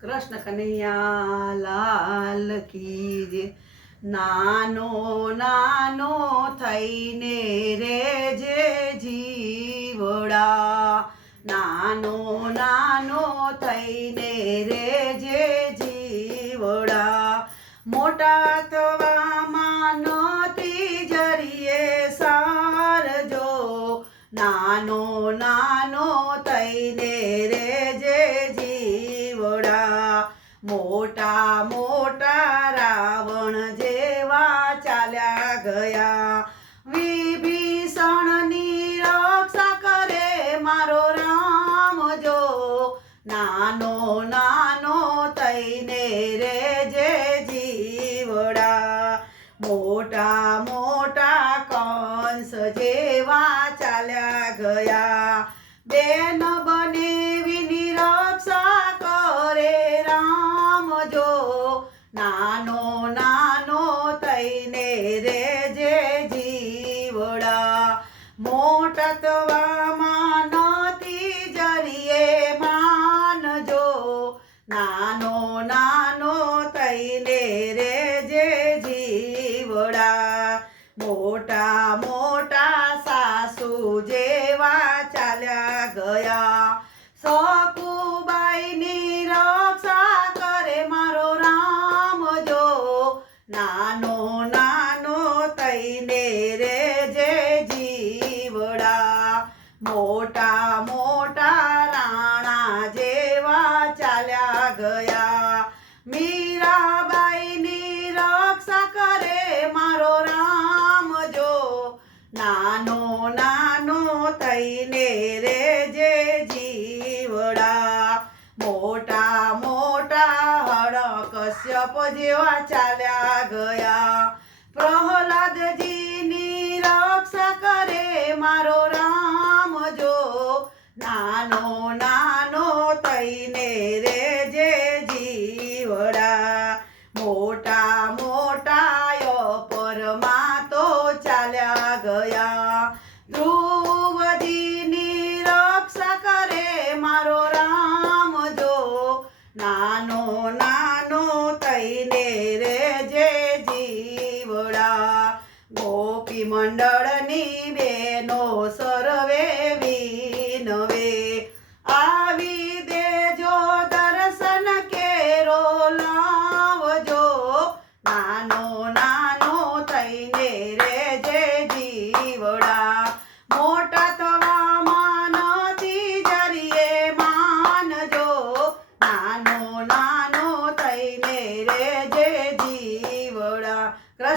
કૃષ્ણ કનૈયા લાલ કી જય નાનો નાનો થઈને રે જે જીવડા. નાનો નાનો થઈને રે જે જીવડા. મોટા થવામાં નહોતી જરીએ સારજો. નાનો નાનો ચાલ્યા ગયા. વિભીષણની રક્ષા કરે મારો રામ જો. નાનો નાનો તઈને રે જે જીવડા. મોટા મોટા કંસ જેવા ચાલ્યા ગયા. બેન બનેવીની રક્ષા કરે રામ જો. નાનો મોટા સાસુ જેવા ચાલ્યા ગયા. સકુબાઈની રક્ષા કરે મારો રામ જો. નાનો નાનો તૈને રે જે જીવડા. મોટા મોટા રાણા જેવા ચાલ્યા ગયા. મીરાબાઈની નાનો નાનો થઈને રે જે જીવડા. મોટા મોટા હડકશ્યપ જેવા ચાલ્યા ગયા. પ્રહલાદજીની રક્ષા કરે મારો રામ જો. નાનો નાનો થઈને રે જે જીવડા. મોટા મોટા પરમાં તો ચાલ્યા મારો રામ જો નાનો નાનો તૈને રે જે જીવડા. ગોપી મંડળની બેનો સર્વે